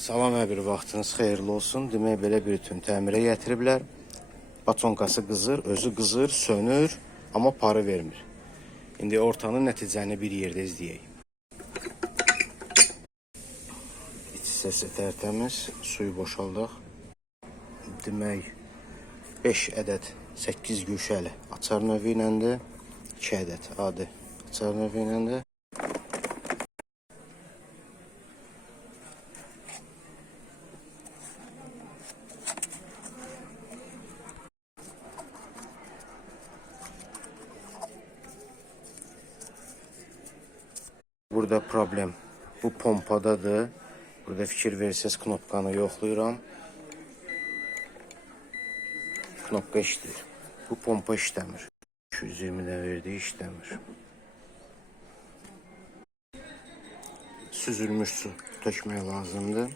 Salam, hər bir vaxtınız xeyirli olsun. Demək, belə bir tün təmirə gətiriblər. Batonkası qızır, özü qızır, sönür, amma parı vermir. İndi ortanın nəticəni bir yerdə izləyək. İç hissəsi tərtəmiz, suyu boşaldaq. Demək, 5 ədəd 8 güşəli açar növü iləndir, 2 ədəd adi açar növü iləndir. Burada problem bu pompadadır. Burada fikir verirsiniz, knopkanı yoxlayıram. Knopka işləyir. Bu pompa işləmir. 220-də verdiyi işləmir. Süzülmüş su tökmək lazımdır.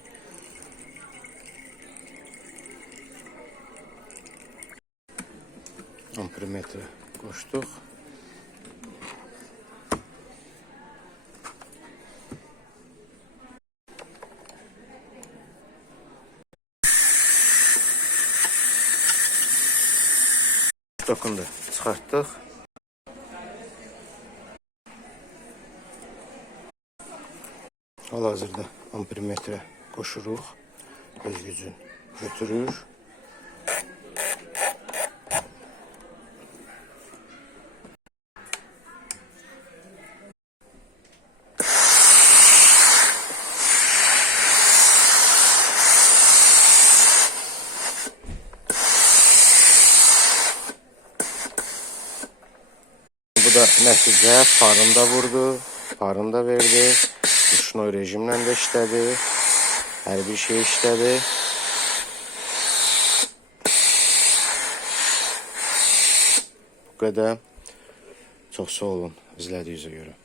Ampermetri qoşduq. Dokundu, çıxartdıq. Hal-hazırda ampermetrə qoşuruq. Öz gücün götürür. Bu da nəticə, farını da vurdu, farını da verdi. Şnoy rejimlə də işlədi, hər bir şey işlədi. Bu qədər. Çox sağ olun izlədiyinizə görə.